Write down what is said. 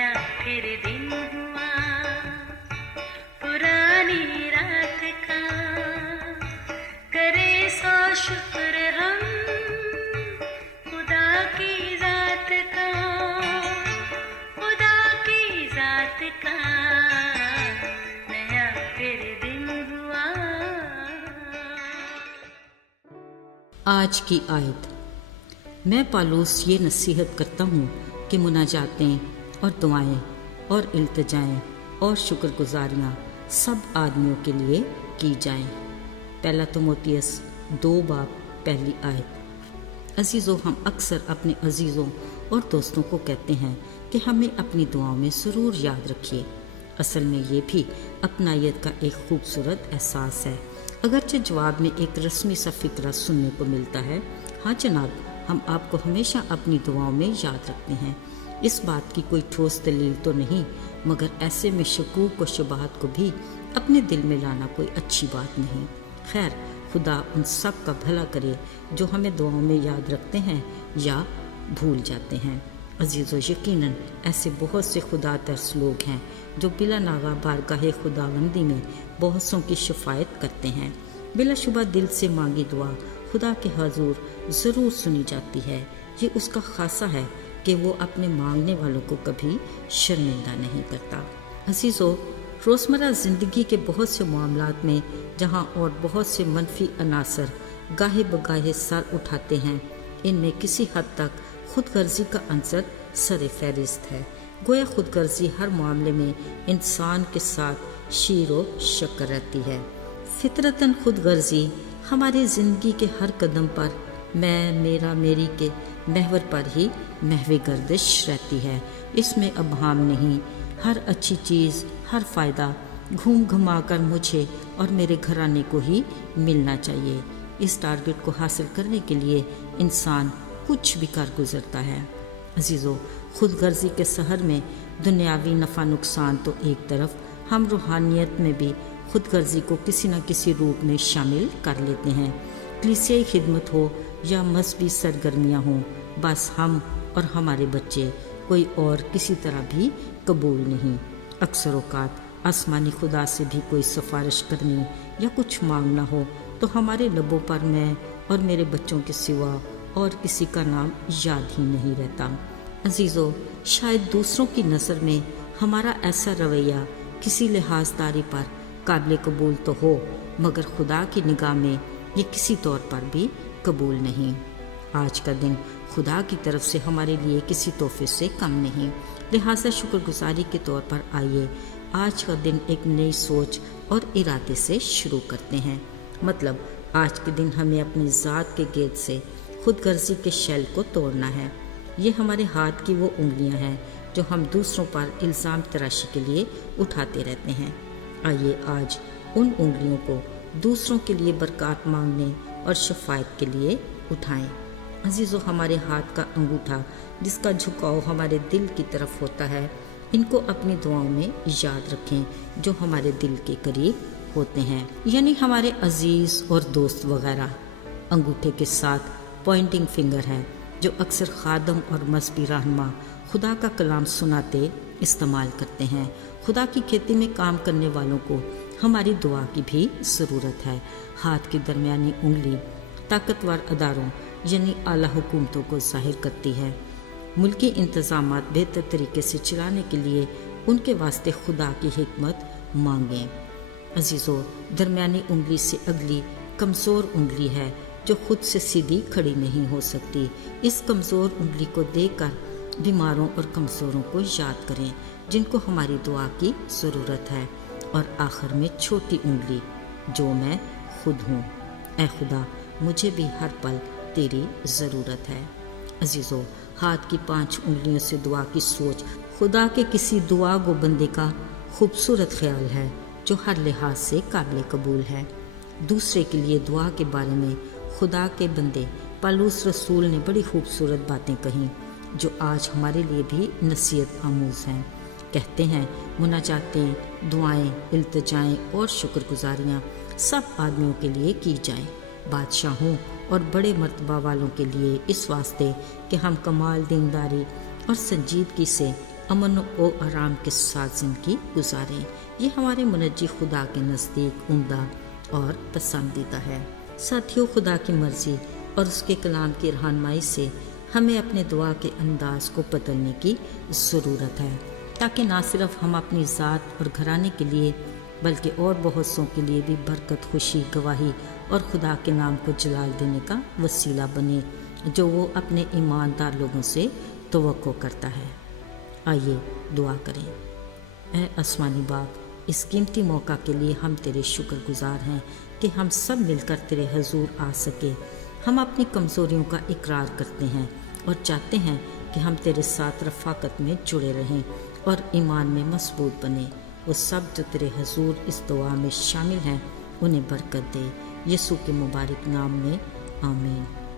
नया फिर दिन हुआ पुरानी रात का, करे सौ शुक्र हम खुदा की जात का, खुदा की जात का नया फिर दिन हुआ। आज की आयत। मैं पालूस ये नसीहत करता हूँ कि मुनाजातें और दुआएं और इल्तिजाएं और शुक्रगुजारियाँ सब आदमियों के लिए की जाएं। पहला तिमोथियस 2:1 आयत। अजीज़ों, हम अक्सर अपने अजीज़ों और दोस्तों को कहते हैं कि हमें अपनी दुआओं में ज़रूर याद रखिए। असल में ये भी अपनायत का एक खूबसूरत एहसास है, अगरचे जवाब में एक रस्मी सा फ़िक्रा सुनने को मिलता है। हाँ जनाब, हम आपको हमेशा अपनी दुआओं में याद रखते हैं। इस बात की कोई ठोस दलील तो नहीं, मगर ऐसे में शकूक और शुबहात को भी अपने दिल में लाना कोई अच्छी बात नहीं। खैर, खुदा उन सब का भला करे जो हमें दुआओं में याद रखते हैं या भूल जाते हैं। अजीज़ों, यकीनन ऐसे बहुत से खुदा तरस लोग हैं जो बिला नागा बारगाह खुदावंदी में बहुतों की शफायत करते हैं। बिलाशुबा दिल से मांगी दुआ खुदा के हजूर ज़रूर सुनी जाती है। ये उसका खासा है कि वो अपने मांगने वालों को कभी शर्मिंदा नहीं करता। अजीज़ों, रोज़मर्रा ज़िंदगी के बहुत से मामलात में जहाँ और बहुत से मनफी अनासर गाहे बगाहे सर उठाते हैं, इनमें किसी हद तक खुदगर्जी का अंसर सर फहरिस्त है। गोया खुदगर्जी हर मामले में इंसान के साथ शीरो शक्कर रहती है। फितरतन खुदगर्जी हमारी ज़िंदगी के हर कदम पर मैं मेरा मेरी के महवर पर ही महवे गर्दिश रहती है। इसमें अबहाम नहीं। हर अच्छी चीज़, हर फ़ायदा घूम घुमा कर मुझे और मेरे घराने को ही मिलना चाहिए। इस टारगेट को हासिल करने के लिए इंसान कुछ भी कर गुजरता है। अजीज़ों, खुदगर्जी के सहर में दुनियावी नफ़ा नुकसान तो एक तरफ, हम रूहानियत में भी खुदगर्जी को किसी न किसी रूप में शामिल कर लेते हैं। कलीसियाई खिदमत हो या मजहबी सरगर्मियाँ हों, बस हम और हमारे बच्चे, कोई और किसी तरह भी कबूल नहीं। अक्सर औक़ात आसमानी खुदा से भी कोई सिफारिश करनी या कुछ मांगना हो तो हमारे लबों पर मैं और मेरे बच्चों के सिवा और किसी का नाम याद ही नहीं रहता। अजीज़ों, शायद दूसरों की नज़र में हमारा ऐसा रवैया किसी लिहाजदारी पर काबिल कबूल तो हो, मगर खुदा की निगाह में ये किसी तौर पर भी कबूल नहीं। आज का दिन खुदा की तरफ से हमारे लिए किसी तोहफे से कम नहीं। लिहाजा शुक्रगुजारी के तौर पर आइए आज का दिन एक नई सोच और इरादे से शुरू करते हैं। मतलब आज के दिन हमें अपनी ज़ात के गेट से खुदगर्जी के शैल को तोड़ना है। ये हमारे हाथ की वो उंगलियां हैं जो हम दूसरों पर इल्ज़ाम तराशी के लिए उठाते रहते हैं। आइए आज उन उंगलियों को दूसरों के लिए बरकत मांगने और शफायत के लिए उठाएं। अजीज़ों, हमारे हाथ का अंगूठा जिसका झुकाव हमारे दिल की तरफ होता है, इनको अपनी दुआओं में याद रखें जो हमारे दिल के करीब होते हैं, यानी हमारे अजीज़ और दोस्त वगैरह। अंगूठे के साथ पॉइंटिंग फिंगर है जो अक्सर खादम और मजहबी रहनुमा खुदा का कलाम सुनाते इस्तेमाल करते हैं। खुदा की खेती में काम करने वालों को हमारी दुआ की भी ज़रूरत है। हाथ की दरमियानी उंगली ताकतवर अदारों यानी आला हुकूमतों को जाहिर करती है। मुल्की इंतज़ामात बेहतर तरीके से चलाने के लिए उनके वास्ते खुदा की हिकमत मांगें। अजीज़ों, दरमियानी उंगली से अगली कमज़ोर उंगली है जो खुद से सीधी खड़ी नहीं हो सकती। इस कमज़ोर उंगली को देखकर बीमारों और कमज़ोरों को याद करें जिनको हमारी दुआ की ज़रूरत है। और आखिर में छोटी उंगली जो मैं खुद हूँ। ऐ खुदा, मुझे भी हर पल तेरी ज़रूरत है। अजीज़ों, हाथ की 5 उंगलियों से दुआ की सोच खुदा के किसी दुआ गो बंदे का खूबसूरत ख्याल है जो हर लिहाज से काबिल कबूल है। दूसरे के लिए दुआ के बारे में खुदा के बंदे पालूस रसूल ने बड़ी खूबसूरत बातें कहीं जो आज हमारे लिए भी नसीहत आमूज़ हैं। कहते हैं, मुनाजातें, दुआएं, इल्तिजाएं और शुक्रगुजारियाँ सब आदमियों के लिए की जाएं, बादशाहों और बड़े मर्तबा वालों के लिए, इस वास्ते कि हम कमाल दीनदारी और संजीदगी से امن و آرام کے ساتھ زندگی گزاریں۔ یہ ہمارے منجی خدا کے نزدیک عمدہ اور پسندیدہ ہے۔ ساتھیوں، خدا کی مرضی اور اس کے کلام کی رہنمائی سے ہمیں اپنے دعا کے انداز کو بدلنے کی ضرورت ہے، تاکہ نہ صرف ہم اپنی ذات اور گھرانے کے لیے بلکہ اور بہت سوں کے لیے بھی برکت، خوشی، گواہی اور خدا کے نام کو جلال دینے کا وسیلہ بنے، جو وہ اپنے ایماندار لوگوں سے توقع کرتا ہے۔ آئیے دعا کریں۔ اے آسمانی باپ، اس قیمتی موقع کے لیے ہم تیرے شکر گزار ہیں کہ ہم سب مل کر تیرے حضور آ سکے۔ ہم اپنی کمزوریوں کا اقرار کرتے ہیں اور چاہتے ہیں کہ ہم تیرے ساتھ رفاقت میں جڑے رہیں اور ایمان میں مضبوط بنیں۔ وہ سب جو تیرے حضور اس دعا میں شامل ہیں، انہیں برکت دے۔ یسوع کے مبارک نام میں آمین۔